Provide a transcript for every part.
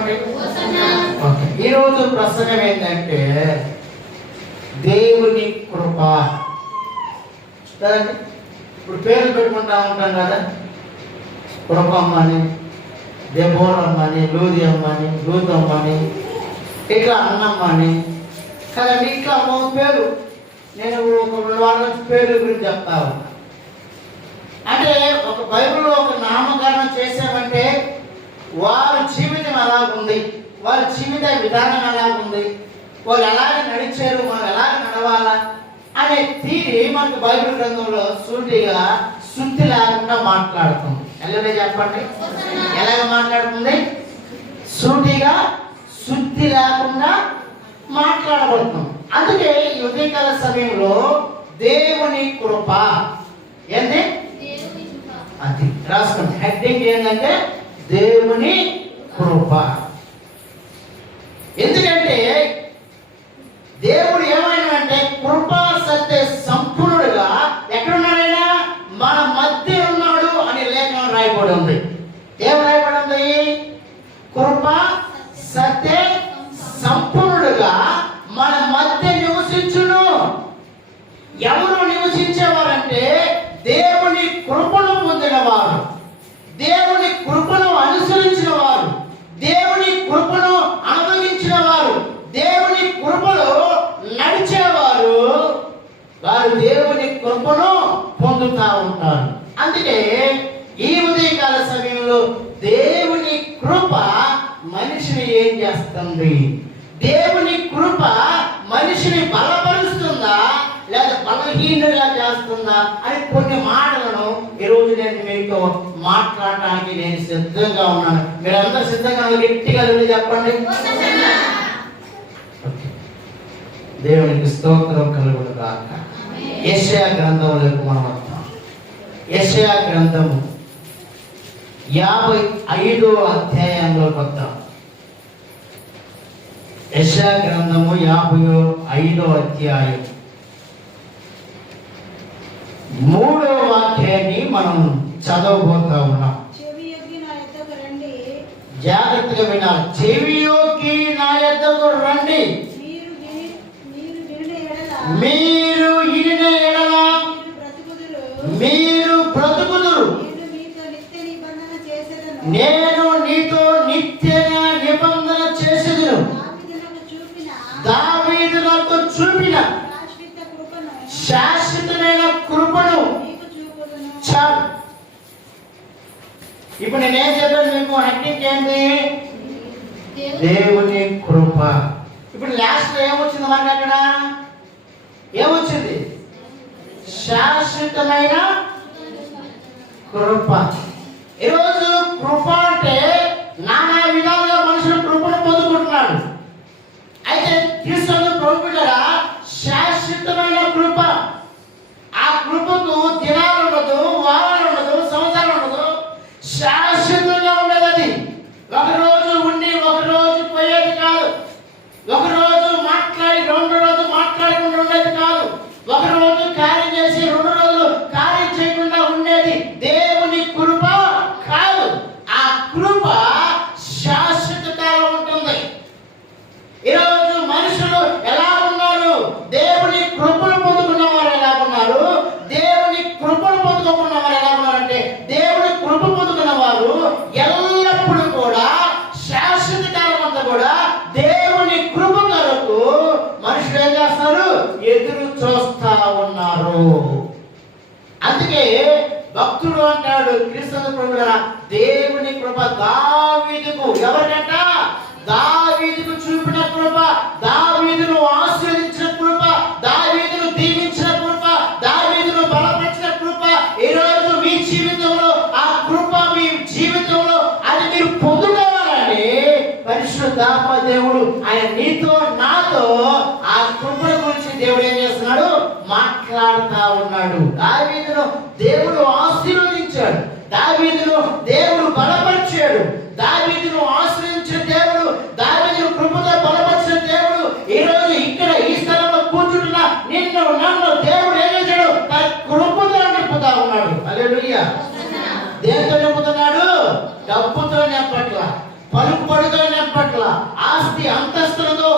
చెప్పండి. ఈరోజు ప్రసంగం ఏంటంటే దేవుని కృప. కదండి ఇప్పుడు పేర్లు పెట్టుకుంటా ఉంటాం కదా. కృపమ్మని దెబోరమ్మని లూది అమ్మని లూతమ్మని ఇట్లా అన్నమ్మని కదండి ఇట్లా ఒక పేరు నేను ఒక రెండు వారాల నుంచి పేర్ల గురించి చెప్తా ఉన్నా. అంటే ఒక బైబిల్లో ఒక నామకరణం చేసామంటే వారి జీవితం ఎలా ఉంది వారి జీవిత విధానం ఎలా ఉంది వారు ఎలాగ నడిచారు మనం ఎలాగ నడవాలా అనే తీరి మనకు బైబిల్ గ్రంథంలో సూటిగా శుద్ధి లేకుండా మాట్లాడుతుంది. ఎలాగే చెప్పండి? ఎలాగ మాట్లాడుతుంది? సూటిగా శుద్ధి లేకుండా మాట్లాడబడుతుంది. అందుకే ఈ ఉదయకాల సమయంలో దేవుని కృప. ఏంటి అది రాసుకోండి. హెడ్డింగ్ ఏంటంటే దేవుని కృప. ఎందుకంటే దేవుడు ఏమైనా అంటే కృపా సత్య సంపూర్ణుడుగా ఎక్కడున్నాడైనా మన మధ్య ఉన్నాడు అని లేఖనం రాయబడి ఉంది ఏం రాయబడి ఉంది కృప సత్య సంపూర్ణుడుగా మన మధ్య నివసించును ఎవరు నివసించేవారంటే దేవుని కృపను పొందినవారు దేవుని కృపను అనుసరించిన వారు దేవుని కృపను అనుభవించిన వారు దేవుని కృపలో నడిచేవారు వారు దేవుని కృపను పొందుతా ఉంటారు అందుకే ఈ ఉదయకాల సమయంలో దేవుని కృప మనిషిని ఏం చేస్తుంది? దేవుని కృప మనిషిని బలపరుస్తుందా? లేదా బలహీనుగా చేస్తుందా? అని కొన్ని మాటలను ఈరోజు నేను మీతో మాట్లాడటానికి నేను సిద్ధంగా ఉన్నాను. మీరందరూ సిద్ధంగా గట్టిగా చెప్పండి. దేవునికి స్తోత్రం కలుగును కాక యెషయా గ్రంథంలోకి మనం యెషయా గ్రంథము యాభై ఐదో అధ్యాయంలోకి వద్దాం యెషయా గ్రంథము యాభై ఐదో అధ్యాయం. మూడో వాక్యాన్ని మనం చదవబోతా ఉన్నాం. జాగ్రత్తగా వినాలి. చెవియోకి నా రండి. మీరు విని మీరు వినిన ఎడల మీరు ఇడిన ఎడల మీరు బ్రతుకుదురు మీరు బ్రతుకుదురు నేను మీతో నిత్య నిబంధన చేసేదను నేను నీతో నిత్య నిబంధన చేసేదును. దావీదు నాకు చూపిన కృపను శాశ్వతమైన కృపను చాలు. ఇప్పుడు నేనేం చెప్పాను మీకు? హెడ్డింగ్ ఏంటి? దేవుని కృప. ఇప్పుడు లాస్ట్లో ఏమొచ్చింది మనకి అక్కడ? ఏమొచ్చింది? శాశ్వతమైన కృప. ఈరోజు కృప అంటే నానా విధాలుగా మనుషులు కృపను పొందుకుంటున్నాడు అయితే క్రీస్తు ప్రభుత్వరా శాశ్వతమైన కృప. ఆ కృపకు దినాలు ఉండదు వారాలు ఉండదు సంవత్సరాలు ఉండదు శాశ్వతంగా ఉండదు అది. ఒకరోజు ఉండి ఒకరోజు పోయేది కాదు. ఒక రోజు మాట్లాడి రెండు రోజు మాట్లాడుకుంటూ ఉండేది కాదు. ఒక రోజు కార్యం చేసి రెండు రోజులు కార్యం చేయకుండా ఉండేది దేవుని కృప కాదు ఆ కృప శాశ్వత కాలం ఉంటుంది ఈరోజు మనుషులు ఎలా ఉన్నారు దేవుని కృపను పొందుకున్న వారు ఎలా ఉన్నారు దేవుని కృపను పొందుకున్న వారు ఎలా ఉన్నారంటే దేవుని కృప పొందుకున్న వారు ఎల్లప్పుడూ కూడా శాశ్వత కాలం అంతా కూడా దేవుని కృప కొరకు మనుషులు ఏం చేస్తున్నారు ఎదురు చూస్తా ఉన్నారు అందుకే భక్తుడు అంటాడు క్రీస్తు ప్రభుల దేవుని కృప దావీదుకు. ఎవరికంట? దావీదుకు చూపిన కృప దావీదును ఆశీర్వదించిన కృప దావీదును దీవించిన కృప దావీదును బలపరిచిన కృప. ఈ రోజు మీ జీవితంలో ఆ కృప మీ జీవితంలో అది మీరు పొందుకోవాలని పరిశుద్ధాత్మ దేవుడు ఆయన నీతో దావీదును దేవుడు బలపరిచాడు. దావీదును ఆశ్రయించిన దేవుడు దావీదును కృపతో బలపరిచిన దేవుడు ఈ రోజు ఇక్కడ ఈ స్థలంలో కూర్చుంటున్న నిన్ను నన్ను దేవుడు ఏం చేశాడు? తన కృపతో నింపుతా ఉన్నాడు. అదే దేంతో నింపుతున్నాడు? డబ్బుతో నింపట్ల పలుకుబడితో నింపట్ల ఆస్తి అంతస్తులతో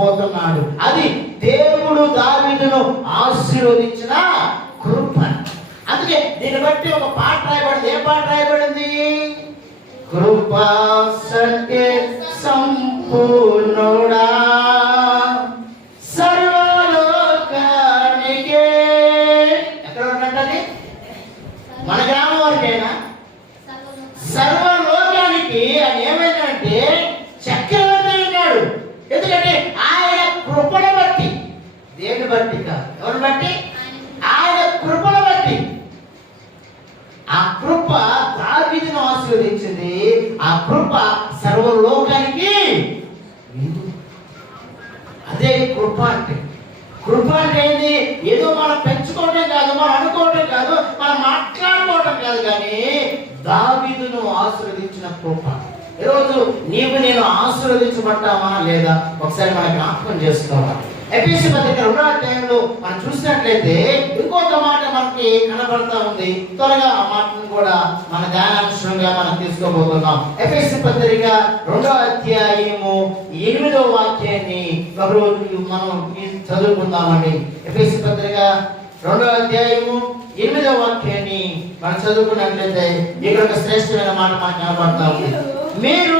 అనుగ్రహించబోతున్నాడు అది దేవుడు దావీదును ఆశీర్వదించిన కృప. అందుకే దీన్ని బట్టి ఒక పాట రాయబడింది. ఏ పాట రాయబడింది? కృపా సత్య సంపూర్ణుడా. సర్వలోకానికే. ఎక్కడ ఉన్నట్టది మన గ్రామం వరకేనా? సర్వలోకానికి. ఆయన ఏమైందంటే చక్రవర్తి ఉన్నాడు ఎందుకంటే ఆయన కృపను బట్టి దేని బట్టి కాదు ఎవరిని బట్టి ఆయన కృపను బట్టి ఆ కృప దావీదును ఆశీర్వదించింది ఆ కృప సర్వలోకానికి విందు. అదే కృప అంటే కృప అంటే ఏంది ఏదో మనం పెంచుకోవటం కాదు మనం అనుకోవటం కాదు మనం మాట్లాడుకోవటం కాదు కానీ దావీదును ఆశీర్వదించిన కృప. ఈరోజు నీవు నేను ఆశీర్వదించబడ్డామా లేదా? ఒకసారి మనం జ్ఞాపకం చేసుకోవాలి. ఎపిసి పత్రిక రెండో అధ్యాయంలో మనం చూసినట్లయితే ఇంకొక మాట మనకి కనబడతా ఉంది. త్వరగా ఆ మాటను కూడా మన ధ్యానాంశంగా మనం తీసుకోబోతున్నాం. ఎపిసి పత్రిక రెండో అధ్యాయము ఎనిమిదో వాక్యాన్ని ఒకరోజు మనం చదువుకుందామండి. ఎఫ్ఎస్ పత్రిక రెండవ అధ్యాయము ఎనిమిదవ వాక్యాన్ని మనం చదువుకున్నట్లయితే ఇక్కడ ఒక శ్రేష్టమైన మాట మనం కనబడతా మీరు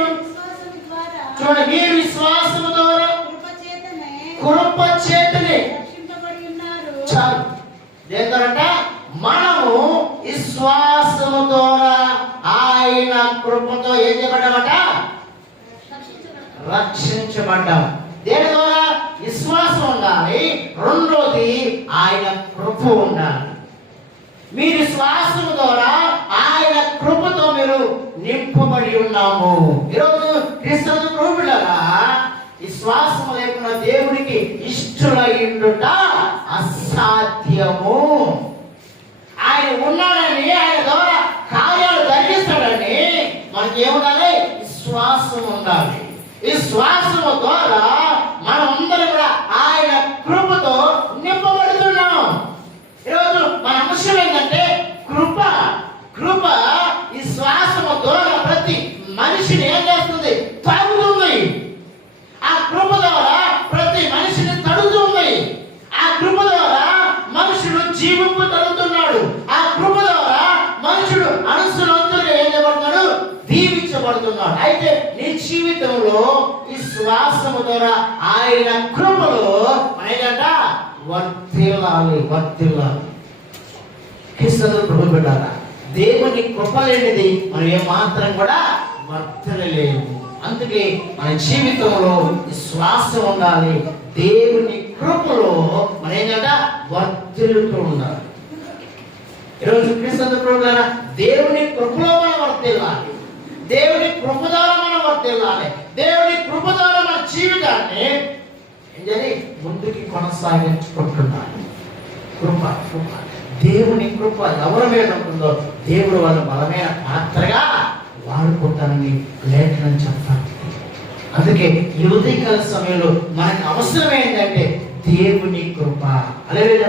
చూడండి మీరు విశ్వాసం ద్వారా కృప చేతనే చాలు ఏంటంట మనము విశ్వాసము ద్వారా ఆయన కృపతో ఏం చేయబడ్డామట రక్షించబడ్డాం. దేని ఉండాలి రెండోది ఆయన కృప ఉండాలి. మీరు శ్వాసం ద్వారా ఆయన కృపతో మీరు నింపబడి ఉన్నాము. ఈరోజు క్రిస్తు ఈ శ్వాస లేకుండా దేవునికి ఇష్టమైండుట అసాధ్యము. ఆయన ఉన్నాడని ఆయన ద్వారా కార్యాలు జరిగిస్తాడని మనకి ఏముండాలి విశ్వాసం ఉండాలి విశ్వాసము ద్వారా మనమందరం కూడా ఆయన కృపతో నింపబడుతున్నాం ఈరోజు మన అంశం ఏంటంటే కృప కృప ఈ శ్వాసము ద్వారా ప్రతి మనిషిని ఏం చేస్తుంది తాగుతుంది ఆ కృప ద్వారా ప్రతి మనిషిని తడుతుంది ఆ కృప ద్వారా మనుషుడు జీవింపు తరుగుతున్నాడు ఆ కృప ద్వారా మనుషుడు అనుసరంతుగా ఏం చేయబడుతున్నాడు దీవించబడుతున్నాడు. అయితే నీ జీవితంలో ఈ శ్వాసము ద్వారా ఆయన కృపలో మన వర్తిల్లాలి వర్తిల్లాలి క్రిస్తులు ప్రభు బిడ్డారా దేవుని కృప లేనిది మనం ఏమాత్రం కూడా వర్తనలేము అందుకే మన జీవితంలో శ్వాస ఉండాలి దేవుని కృపలో మన ఏంటంట వర్తిల్లుతూ ఉండాలి ఈరోజు క్రిస్తులు దేవుని కృపలో మనం వర్తిల్లాలి. దేవుని కృప ద్వారా మనం వర్తిల్లాలి. దేవుని కృప ద్వారా మన జీవితాన్ని ఏం ముందుకి కొనసాగించుకుంటున్నాను కృప కృప. దేవుని కృప ఎవరి మీద ఉంటుందో దేవుడు వాళ్ళ బలమైన పాత్రగా వాడుకుంటానని లేఖనం చెప్తాను అందుకే ఈ ఉదయకాల సమయంలో మనకు అవసరం ఏంటంటే దేవుని కృప. చెప్పండి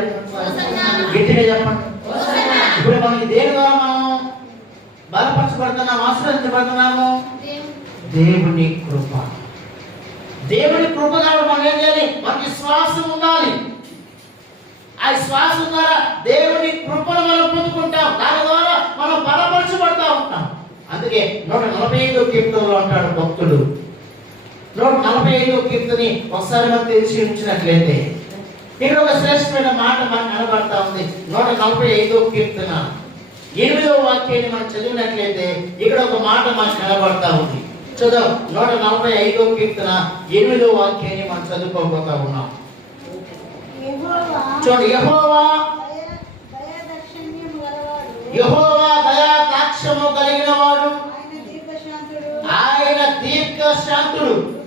గట్టిగా చెప్పండి. ఇప్పుడు మనకి దేని ద్వారా మనం బలపరచబడుతున్నాము ఆశ్రయించబడుతున్నాము? దేవుని కృప. దేవుని కృప ద్వారా మనం ఏం చేయాలి? మనకి శ్వాసం ఉండాలి. ఆ శ్వాసం ద్వారా దేవుని కృపను మనం పొందుకుంటాం. దాని ద్వారా మనం బలపరచబడతా ఉంటాం. అందుకే నూట నలభై ఐదో కీర్తనలో అంటాడు భక్తుడు నలభై ఐదో కీర్తని ఒకసారి మనం తెలిసి ఉంచినట్లయితే. ఇక్కడ ఒక శ్రేష్టమైన మాట మనకు కనబడతా ఉంది. నూట నలభై ఐదో కీర్తన. ఎనిమిదవ వాక్యాన్ని మనం చదివినట్లయితే ఇక్కడ ఒక మాట మనకు కనబడతా ఉంది. చదువు నూట నలభై ఐదో కీర్తన ఎనిమిదో వాక్యాన్ని మనం చదువుకోబోతా ఉన్నాం. చూడండి. యహోవా. యహోవా దయా దాక్షము కలిగిన వాడు ఆయన దీర్ఘ శాంతుడు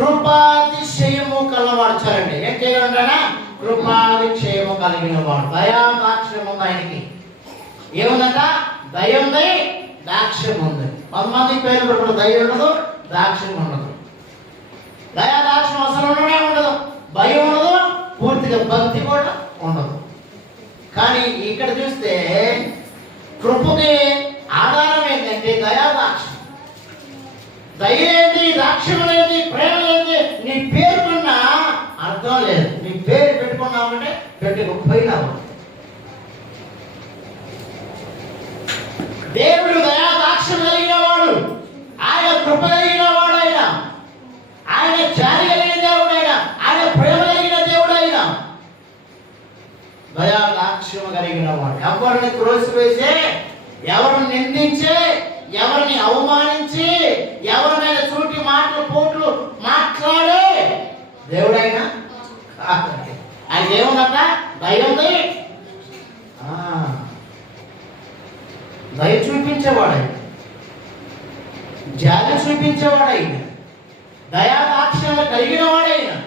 గలవాడు. కృపాతిశయము కలవార్చాలండి ఏం చేయగలడా కృపాతిశయము కలిగిన వాడు దయాదాక్షణం ఉంది ఆయనకి. ఏముందట? దయ ఉంది. దాక్ష్యం ఉంది కొంతమంది పేరు దయ ఉండదు దాక్ష్యం ఉండదు దయా దాక్ష్యం అసలు ఉండనే ఉండదు భయం ఉండదు పూర్తిగా భక్తి కూడా ఉండదు కానీ ఇక్కడ చూస్తే కృపకి ఆధారం ఏంటంటే దయా దాక్ష్యం దయ ఏంటి దాక్ష్యం అనేది ప్రేమ ఏంటి నీ పేరుకున్న అర్థం లేదు నీ పేరు పెట్టుకున్నామంటే పెట్టుకోపోయినావు దేవుడు దయా దాక్ష్యం కలిగిన వాడు ఆయన కృప కలిగిన వాడు ఆయన ఆయన జాలి కలిగిన దేవుడు ఆయన ఆయన ప్రేమ కలిగిన దేవుడు ఆయన దయా దాక్ష్యం కలిగిన వాడు ఎవరిని త్రోసివేసి ఎవరిని నిందించే ఎవరిని అవమానించి ఎవరినైనా చూటి మాటలు పోట్లు మాట్లాడే దేవుడైనా ఆయన ఏముందట? దయ ఆ, దయ చూపించేవాడు. ఆయన జాలి చూపించేవాడు. ఆయన దయా కలిగిన వాడైన.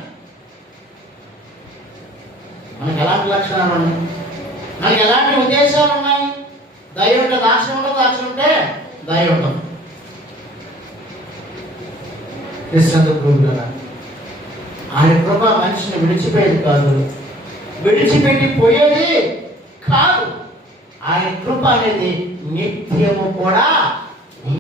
మనకి ఎలాంటి లక్షణాలు ఉన్నాయి? మనకి ఎలాంటి ఉద్దేశాలు ఉన్నాయి? దయ ఉంటే దాక్ష ఉండదు దాక్ష ఉంటే దయ ఉండదు. క్రిస్తందు ఆయన కృప మనిషిని విడిచిపోయేది కాదు. విడిచిపెట్టి పోయేది కాదు. ఆయన కృప అనేది నిత్యము కూడా